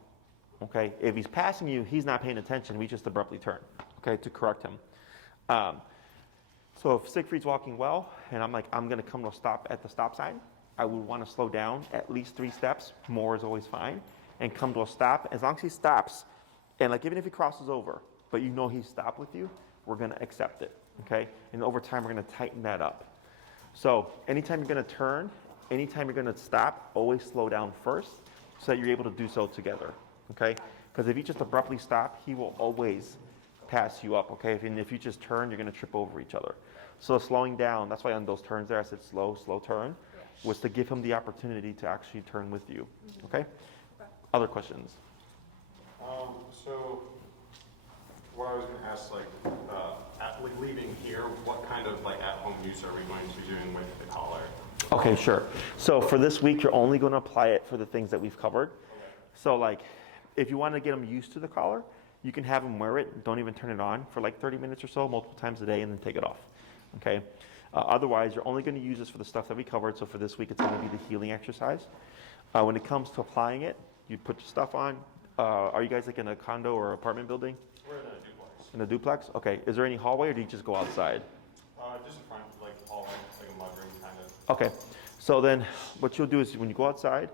okay? If he's passing you, he's not paying attention, we just abruptly turn, okay, to correct him. So if Siegfried's walking well, and I'm like, I'm gonna come to a stop at the stop sign, I would wanna slow down at least 3 steps, more is always fine, and come to a stop. As long as he stops, and like even if he crosses over, but you know he's stopped with you, we're gonna accept it, okay? And over time, we're gonna tighten that up. So anytime you're gonna turn, anytime you're gonna stop, always slow down first so that you're able to do so together, okay? Because if you just abruptly stop, he will always pass you up, okay? And if you just turn, you're gonna trip over each other. So slowing down, that's why on those turns there, I said slow, slow turn, was to give him the opportunity to actually turn with you, okay? Other questions? So what I was going to ask, like leaving here, what kind of like at-home use are we going to be doing with the collar? Okay, sure. So for this week, you're only going to apply it for the things that we've covered. So like, if you want to get them used to the collar, you can have them wear it, don't even turn it on for like 30 minutes or so, multiple times a day, and then take it off, okay? Otherwise, you're only going to use this for the stuff that we covered. So for this week, it's going to be the healing exercise. When it comes to applying it, you put your stuff on. Are you guys like in a condo or apartment building? We're in a duplex. In a duplex? Okay. Is there any hallway, or do you just go outside? Just in front, like hallway, like a mudroom kind of. Okay. So then what you'll do is when you go outside,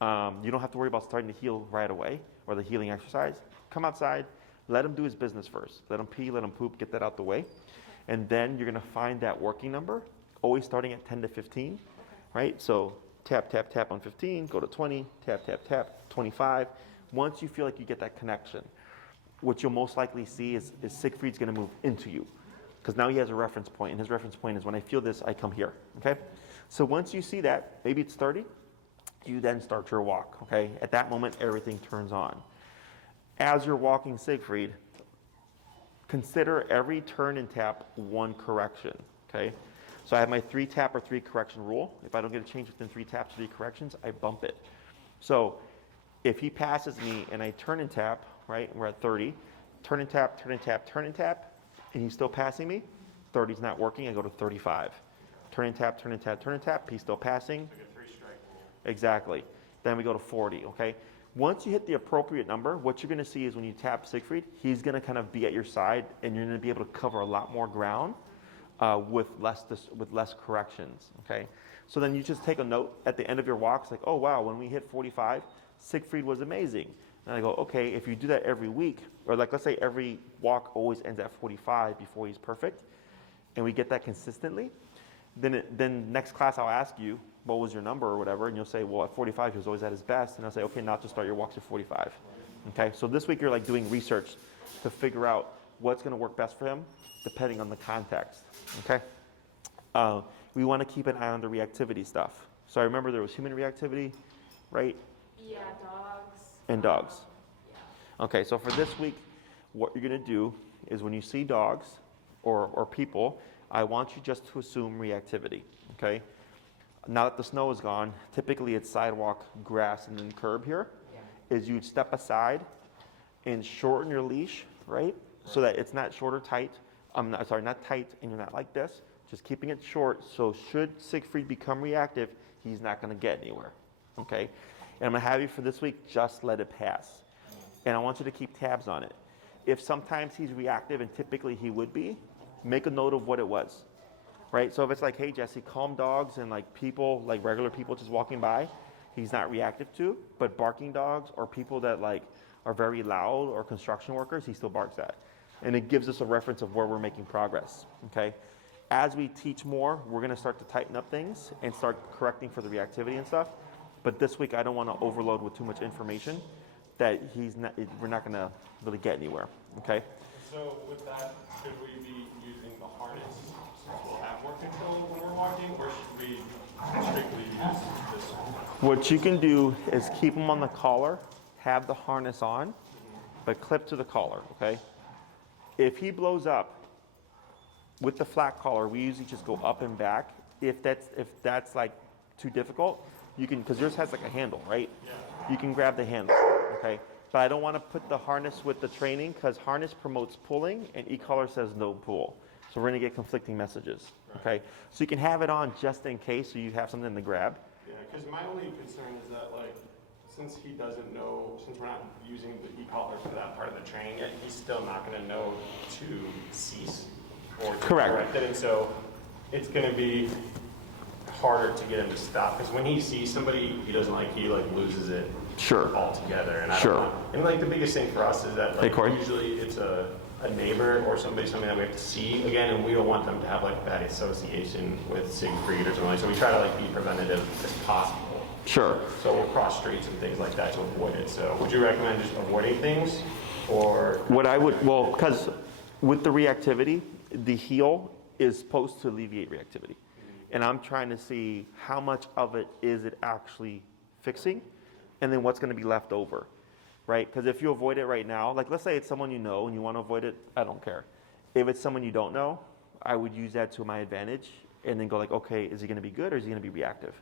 you don't have to worry about starting to heal right away or the healing exercise. Come outside, let him do his business first. Let him pee, let him poop, get that out the way. And then you're going to find that working number, always starting at 10 to 15, right? So tap, tap, tap on 15, go to 20, tap, tap, tap, 25. Once you feel like you get that connection, what you'll most likely see is Siegfried's going to move into you, because now he has a reference point, and his reference point is when I feel this, I come here, okay? So once you see that, maybe it's 30, you then start your walk, okay? At that moment, everything turns on. As you're walking Siegfried, consider every turn and tap one correction, okay? So I have my 3 tap or 3 correction rule. If I don't get a change within 3 taps, 3 corrections, I bump it. So if he passes me and I turn and tap, right, we're at 30, turn and tap, turn and tap, turn and tap, and he's still passing me, 30's not working, I go to 35. Turn and tap, turn and tap, turn and tap, he's still passing. Like a 3-strike rule. Exactly. Then we go to 40, okay? Once you hit the appropriate number, what you're gonna see is when you tap Siegfried, he's gonna kind of be at your side and you're gonna be able to cover a lot more ground with less corrections, okay? So then you just take a note at the end of your walks, like, oh wow, when we hit 45, Siegfried was amazing. And I go, okay, if you do that every week, or like let's say every walk always ends at 45 before he's perfect, and we get that consistently, then next class I'll ask you, what was your number or whatever, and you'll say, well, at 45 he was always at his best, and I'll say, okay, now just start your walks at 45. Okay, so this week you're like doing research to figure out what's gonna work best for him, depending on the context, okay? We wanna keep an eye on the reactivity stuff. So I remember there was human reactivity, right? Yeah, dogs. And dogs. Yeah. Okay, so for this week, what you're gonna do is when you see dogs or people, I want you just to assume reactivity, okay? Now that the snow is gone, typically it's sidewalk, grass, and then curb here, is you'd step aside and shorten your leash, right? So that it's not short or tight. Not tight, and you're not like this. Just keeping it short, so should Siegfried become reactive, he's not gonna get anywhere, okay? And I'm gonna have you for this week, just let it pass. And I want you to keep tabs on it. If sometimes he's reactive, and typically he would be, make a note of what it was, right? So if it's like, hey Jesse, calm dogs and like people, like regular people just walking by, he's not reactive to, but barking dogs or people that like are very loud or construction workers, he still barks at. And it gives us a reference of where we're making progress, okay? As we teach more, we're gonna start to tighten up things and start correcting for the reactivity and stuff. But this week, I don't wanna overload with too much information that we're not gonna really get anywhere, okay? So with that, should we be using the harness since we'll have more control when we're walking, or should we strictly use this one? What you can do is keep them on the collar, have the harness on, but clip to the collar, okay? If he blows up with the flat collar, we usually just go up and back. If that's like too difficult, you can, because yours has like a handle, right? Yeah. You can grab the handle, okay? But I don't want to put the harness with the training because harness promotes pulling and e-collar says no pull. So we're gonna get conflicting messages, okay? So you can have it on just in case so you have something to grab. Yeah, because my only concern is that like, since he doesn't know, since we're not using the e-collar for that part of the training yet, he's still not gonna know to cease or to correct it. And so it's gonna be harder to get him to stop because when he sees somebody he doesn't like, he like loses it altogether. And I don't know. And like the biggest thing for us is that like usually it's a neighbor or something that we have to see again, and we don't want them to have like bad association with Siegfried or something like that. So we try to like be preventative as possible. Sure. So we'll cross streets and things like that to avoid it. So would you recommend just avoiding things, or? What I would, well, because with the reactivity, the heel is supposed to alleviate reactivity. And I'm trying to see how much of it is it actually fixing, and then what's gonna be left over, right? Because if you avoid it right now, like let's say it's someone you know and you wanna avoid it, I don't care. If it's someone you don't know, I would use that to my advantage and then go like, okay, is he gonna be good or is he gonna be reactive?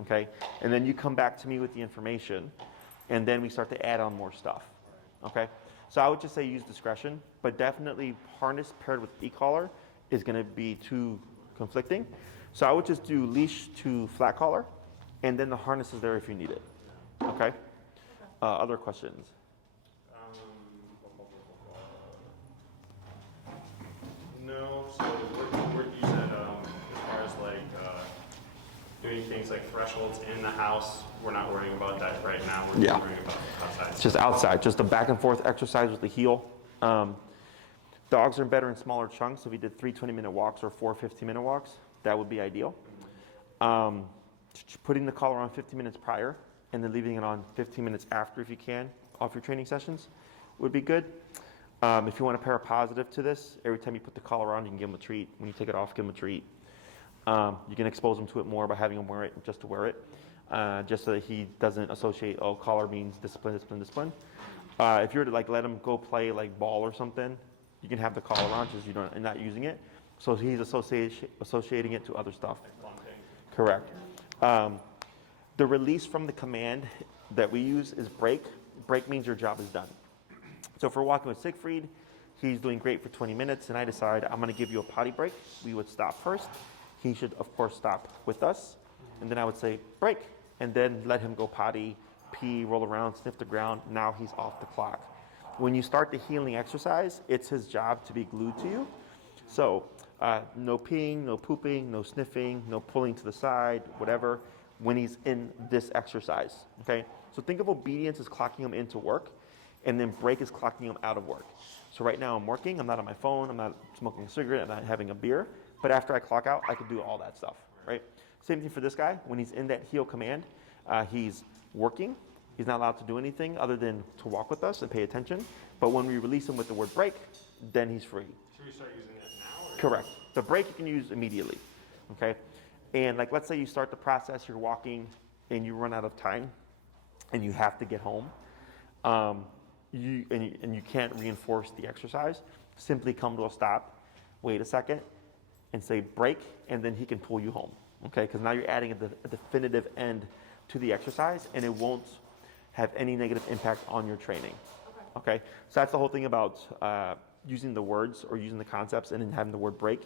Okay, and then you come back to me with the information, and then we start to add on more stuff, okay? So I would just say use discretion, but definitely harness paired with e-collar is gonna be too conflicting. So I would just do leash to flat collar, and then the harness is there if you need it, okay? Other questions? No, so we're you said as far as like doing things like thresholds in the house, we're not worrying about that right now. We're just worrying about outside. It's just outside, just a back and forth exercise with the heel. Dogs are better in smaller chunks. So if we did 3 20-minute walks or 4 15-minute walks, that would be ideal. Putting the collar on 15 minutes prior and then leaving it on 15 minutes after if you can, off your training sessions, would be good. If you want to pair a positive to this, every time you put the collar on, you can give them a treat. When you take it off, give them a treat. You can expose them to it more by having him wear it just to wear it, just so that he doesn't associate, oh, collar means discipline, discipline, discipline. If you were to like let him go play like ball or something, you can have the collar on just you're not using it. So he's associating it to other stuff. Correct. The release from the command that we use is break. Break means your job is done. So if we're walking with Siegfried, he's doing great for 20 minutes, and I decide I'm going to give you a potty break. We would stop first. He should, of course, stop with us. And then I would say, break. and then let him go potty, pee, roll around, sniff the ground. Now he's off the clock. When you start the healing exercise, it's his job to be glued to you. So no peeing, no pooping, no sniffing, no pulling to the side, whatever, when he's in this exercise, okay? So think of obedience as clocking him into work, and then break is clocking him out of work. So right now I'm working, I'm not on my phone, I'm not smoking a cigarette, I'm not having a beer, but after I clock out, I can do all that stuff, right? Same thing for this guy. When he's in that heel command, he's working. He's not allowed to do anything other than to walk with us and pay attention. But when we release him with the word break, then he's free. Should we start using it now? Correct. The break you can use immediately, okay? And like, let's say you start the process, you're walking and you run out of time and you have to get home. You can't reinforce the exercise. Simply come to a stop, wait a second, and say break, and then he can pull you home, okay? Because now you're adding a definitive end to the exercise, and it won't have any negative impact on your training, okay? So that's the whole thing about using the words or using the concepts and then having the word break,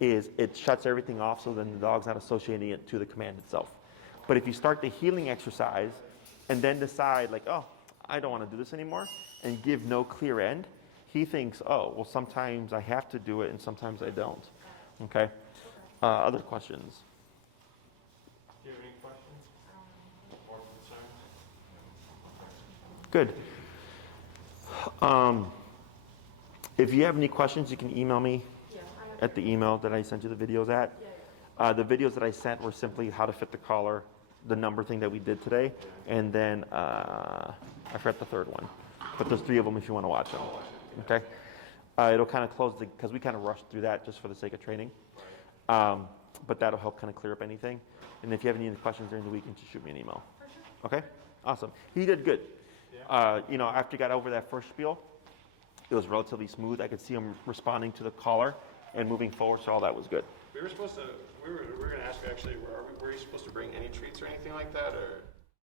is it shuts everything off so then the dog's not associating it to the command itself. But if you start the healing exercise and then decide like, oh, I don't want to do this anymore, and give no clear end, he thinks, oh, well, sometimes I have to do it and sometimes I don't, okay? Other questions? Do you have any questions or concerns? Good. If you have any questions, you can email me at the email that I sent you the videos at. The videos that I sent were simply how to fit the collar, the number thing that we did today, and then I forgot the third one. But there's 3 of them if you want to watch them. Okay? It'll kind of close because we kind of rushed through that just for the sake of training. But that'll help kind of clear up anything. And if you have any questions during the weekend, just shoot me an email. Okay? Awesome. He did good. After he got over that first spiel, it was relatively smooth. I could see him responding to the collar and moving forward, so all that was good. We were going to ask you actually, were you supposed to bring any treats or anything like that, or?